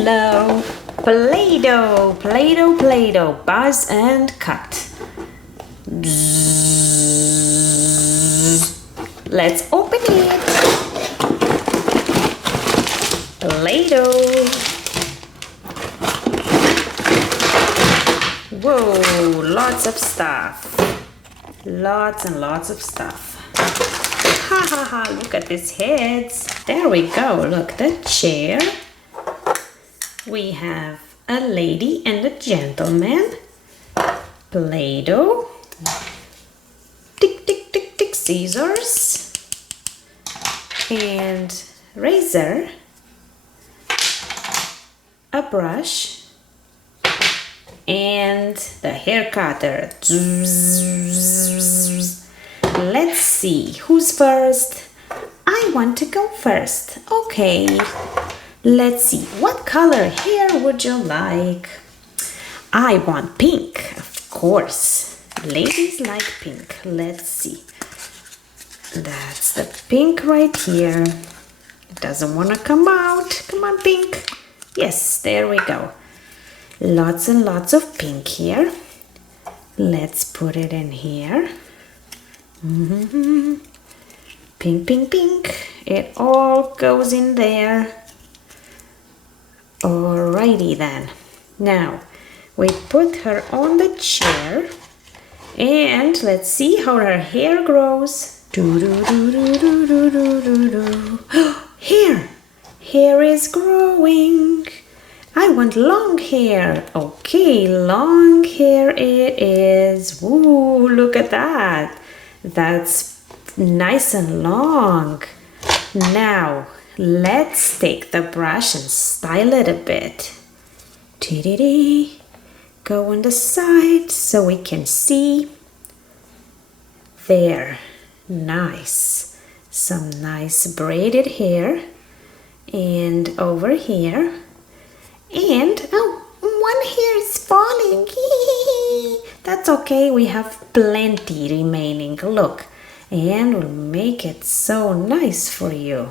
Hello! Play-Doh, Play-Doh, Play-Doh, buzz and cut. Let's open it. Play-Doh. Whoa, lots of stuff. Lots and lots of stuff. Ha ha ha, look at these heads. There we go, look, the chair. We have a lady and a gentleman. Play-Doh. Tick, tick, tick, tick, scissors. And razor. A brush. And the hair cutter. Let's see, who's first? I want to go first. Okay. Let's see, what color hair would you like? I want pink, of course. Ladies like pink. Let's see. That's the pink right here. It doesn't want to come out. Come on, pink. Yes, there we go. Lots and lots of pink here. Let's put it in here. Pink, pink, pink. It all goes in there. Alrighty then. Now we put her on the chair and let's see how her hair grows. Hair! Hair is growing. I want long hair. Okay, long hair it is. Ooh, look at that. That's nice and long. Now let's take the brush and style it a bit. Go on the side so we can see. There, nice. Some nice braided hair. And over here. And, oh, one hair is falling. That's okay, we have plenty remaining. Look, and we'll make it so nice for you.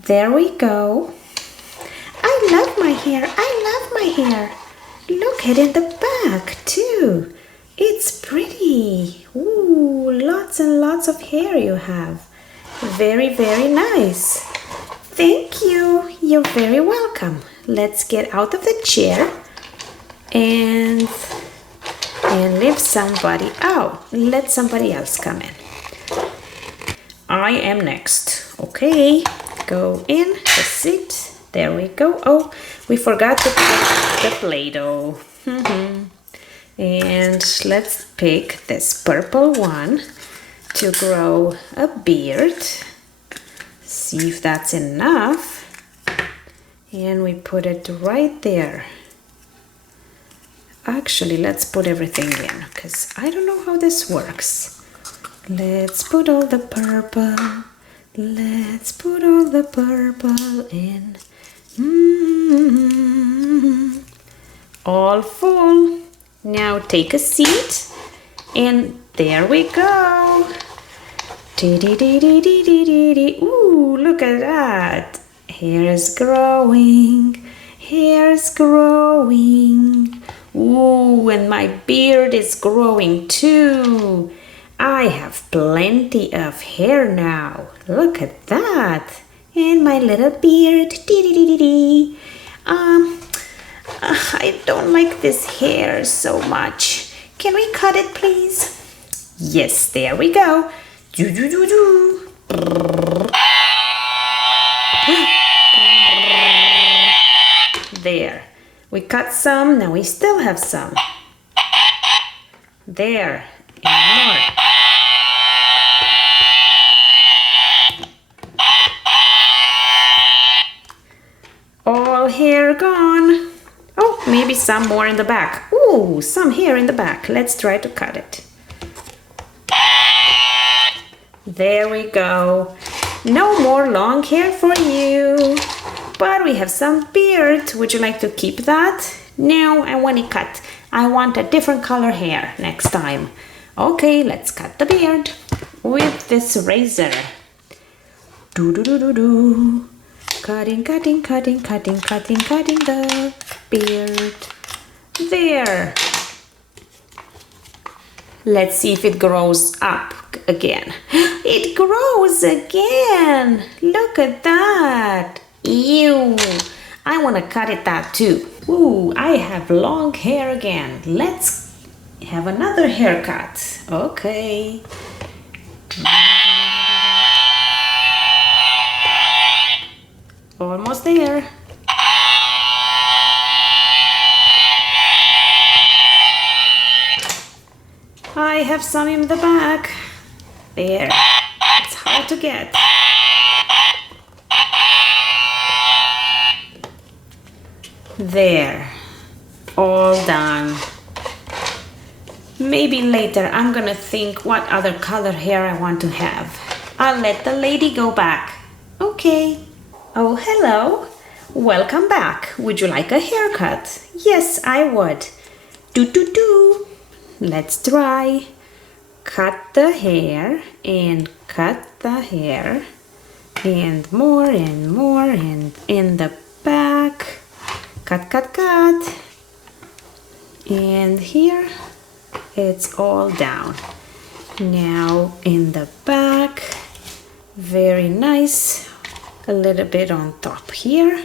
There we go. I love my hair. I love my hair. Look at it in the back too. It's pretty. Ooh, lots and lots of hair you have. Very, very nice. Thank you. You're very welcome. Let's get out of the chair and leave somebody out. Let somebody else come in. I am next. Okay. Go in the seat. There we go. Oh, we forgot to put the Play-Doh. And let's pick this purple one to grow a beard. See if that's enough. And we put it right there. Actually, let's put everything in because I don't know how this works. Let's put all the purple. Let's put all the purple in. All full. Now take a seat. And there we go. Ooh, look at that. Hair is growing. Hair's growing. Ooh, and my beard is growing too. I have plenty of hair now. Look at that. And my little beard. I don't like this hair so much. Can we cut it, please? Yes, there we go. There. We cut some. Now we still have some. There. And more. All hair gone. Oh, maybe some more in the back. Ooh, some hair in the back. Let's try to cut it. There we go. No more long hair for you. But we have some beard. Would you like to keep that? No, I want it cut. I want a different color hair next time. Okay, let's cut the beard with this razor. cutting the beard. There. Let's see if it grows up again. It grows again. Look at that. Ew. I want to cut it that too. Ooh, I have long hair again. Let's have another haircut. Okay. Almost there. I have some in the back. There. It's hard to get. There. All done. Maybe later I'm gonna think what other color hair I want to have. I'll let the lady go back. Okay. Oh, hello. Welcome back. Would you like a haircut? Yes, I would. Do. Let's try. Cut the hair and cut the hair and more and in the back. Cut. And here it's all down. Now in the back. Very nice. A little bit on top here.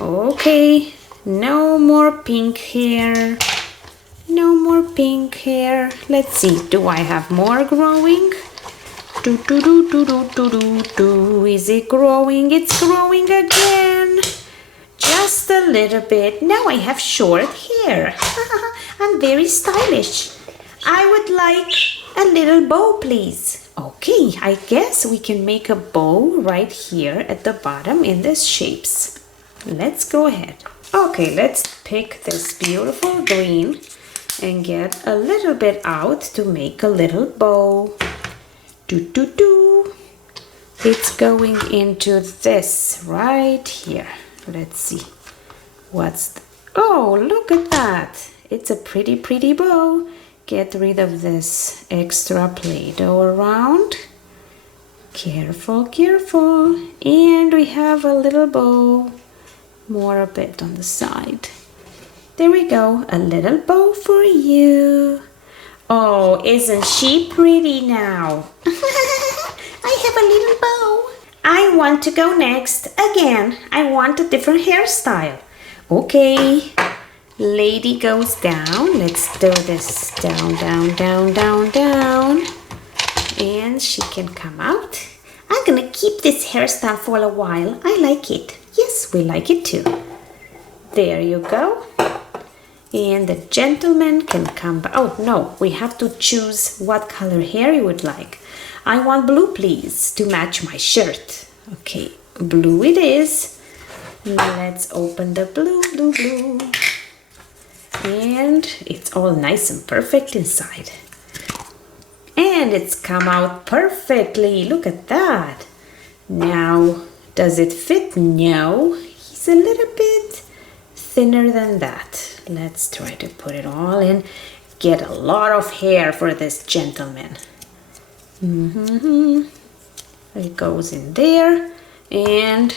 Okay. No more pink hair. No more pink hair. Let's see. Do I have more growing? Do. Is it growing? It's growing again. Just a little bit. Now I have short hair. I'm very stylish. I would like a little bow, please. Okay, I guess we can make a bow right here at the bottom in these shapes. Let's go ahead. Okay, let's pick this beautiful green and get a little bit out to make a little bow. Do. It's going into this right here. Let's see. Oh, look at that. It's a pretty bow. Get rid of this extra Play-Doh around. Careful. And we have a little bow. More a bit on the side. There we go. A little bow for you. Oh, isn't she pretty now? I have a little bow. I want to go next. Again, I want a different hairstyle. Okay. Lady goes down. Let's do this down. And she can come out. I'm gonna keep this hairstyle for a while. I like it. Yes, we like it too. There you go. And the gentleman can come back. Oh no, we have to choose what color hair you would like. I want blue, please, to match my shirt. Okay, blue it is. Let's open the blue. And it's all nice and perfect inside. And it's come out perfectly. Look at that. Now, does it fit? No. He's a little bit thinner than that. Let's try to put it all in. Get a lot of hair for this gentleman. It goes in there and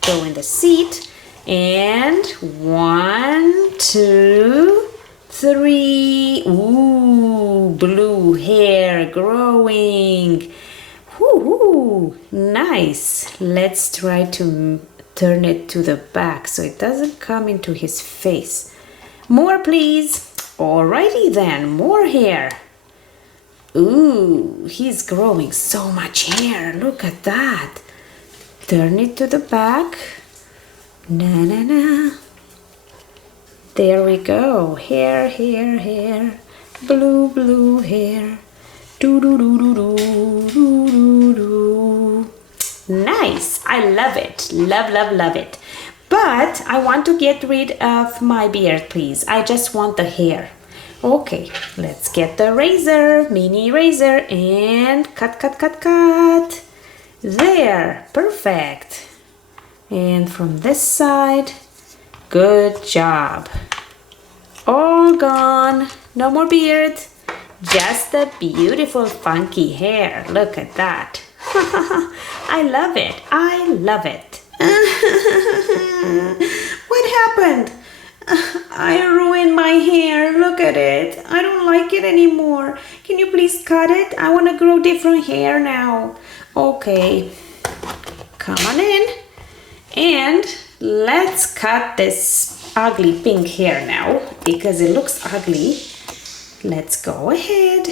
go in the seat. And 1, 2, 3. Ooh, blue hair growing. Woo, nice. Let's try to turn it to the back so it doesn't come into his face. More, please. Alrighty then, more hair. Ooh, he's growing so much hair. Look at that. Turn it to the back. Na. There we go. Hair. Blue hair. Do. Nice. I love it. Love it. But I want to get rid of my beard, please. I just want the hair. Okay, let's get the razor, mini razor, and cut. There, perfect. And from this side, good job. All gone, no more beard, just a beautiful funky hair. Look at that. I love it. What happened? I ruined my hair. Look at it. I don't like it anymore. Can you please cut it? I want to grow different hair now. Okay. Come on in. And let's cut this ugly pink hair now because it looks ugly. Let's go ahead.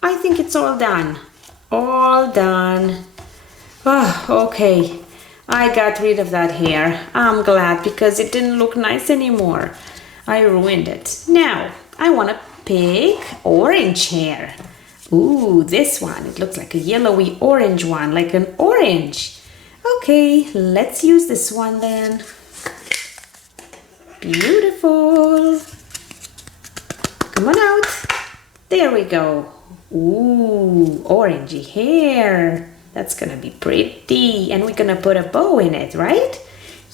I think it's all done. All done. Oh, okay. I got rid of that hair. I'm glad because it didn't look nice anymore. I ruined it. Now, I want a big orange hair. Ooh, this one. It looks like a yellowy orange one, like an orange. Okay, let's use this one then. Beautiful. Come on out. There we go. Ooh, orangey hair. That's gonna be pretty. And we're gonna put a bow in it, right?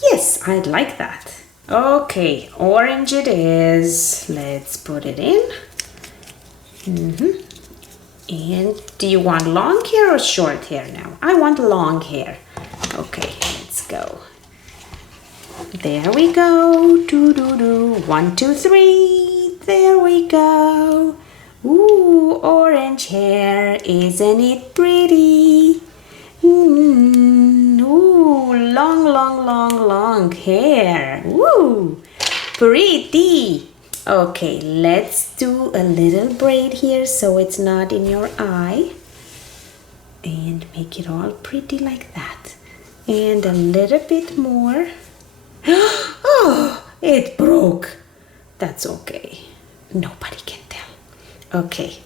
Yes, I'd like that. Okay, orange it is. Let's put it in. And do you want long hair or short hair now? I want long hair. Okay, let's go. There we go. Do-do-do. 1, 2, 3. There we go. Ooh, orange hair, isn't it pretty? Ooh, long hair. Ooh, pretty. Okay, let's do a little braid here so it's not in your eye. And make it all pretty like that. And a little bit more. Oh, it broke. That's okay. Nobody can tell. Okay,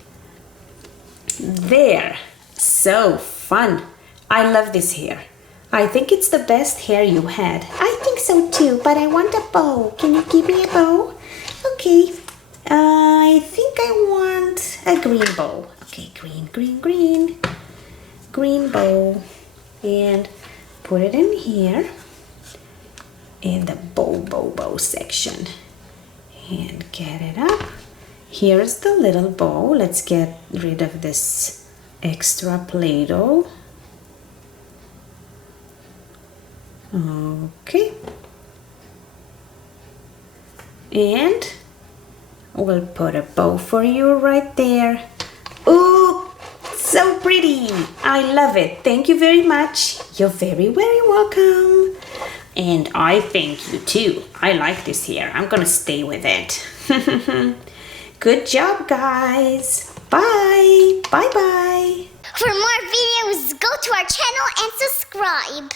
there. So fun. I love this hair. I think it's the best hair you had. I think so too, but I want a bow. Can you give me a bow? Okay, I think I want a green bow. Okay, green bow. And put it in here in the bow section. And get it up. Here's the little bow. Let's get rid of this extra Play-Doh. Okay. And we'll put a bow for you right there. Ooh, so pretty. I love it. Thank you very much. You're very welcome. And I thank you too. I like this hair. I'm gonna stay with it. Good job, guys. Bye. Bye-bye. For more videos, go to our channel and subscribe.